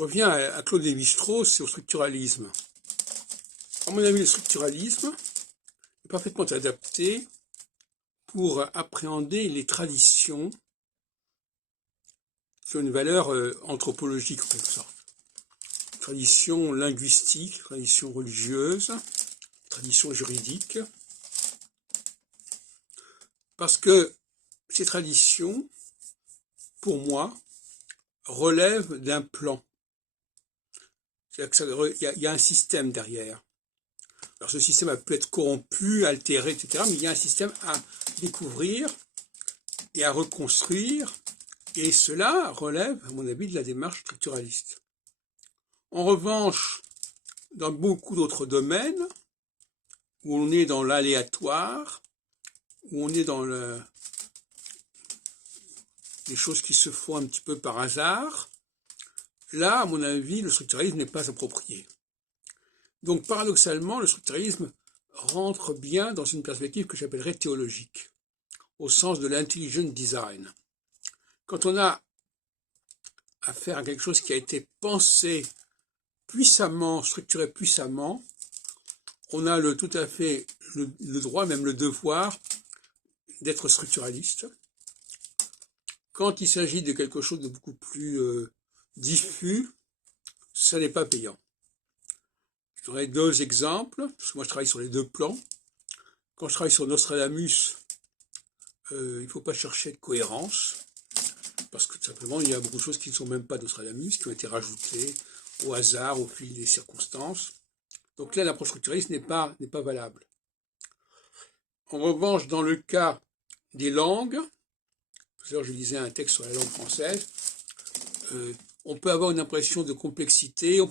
reviens à Claude Lévi-Strauss et au structuralisme. À mon avis, le structuralisme est parfaitement adapté pour appréhender les traditions qui ont une valeur anthropologique en quelque sorte. Tradition linguistique, tradition religieuse, tradition juridique. Parce que ces traditions, pour moi, relèvent d'un plan. C'est-à-dire qu'il y a un système derrière. Alors ce système peut être corrompu, altéré, etc. Mais il y a un système à découvrir et à reconstruire. Et cela relève, à mon avis, de la démarche structuraliste. En revanche, dans beaucoup d'autres domaines, où on est dans l'aléatoire, où on est dans les choses qui se font un petit peu par hasard, là, à mon avis, le structuralisme n'est pas approprié. Donc, paradoxalement, le structuralisme rentre bien dans une perspective que j'appellerais théologique, au sens de l'intelligent design. Quand on a affaire à quelque chose qui a été pensé puissamment, structuré puissamment, on a tout à fait le droit, même le devoir, d'être structuraliste. Quand il s'agit de quelque chose de beaucoup plus diffus, ça n'est pas payant. Je donnerai deux exemples, parce que moi je travaille sur les deux plans. Quand je travaille sur Nostradamus, il ne faut pas chercher de cohérence, parce que tout simplement il y a beaucoup de choses qui ne sont même pas Nostradamus, qui ont été rajoutées au hasard, au fil des circonstances. Donc là, l'approche structuraliste n'est pas valable. En revanche, dans le cas des langues, tout à l'heure je lisais un texte sur la langue française, on peut avoir une impression de complexité,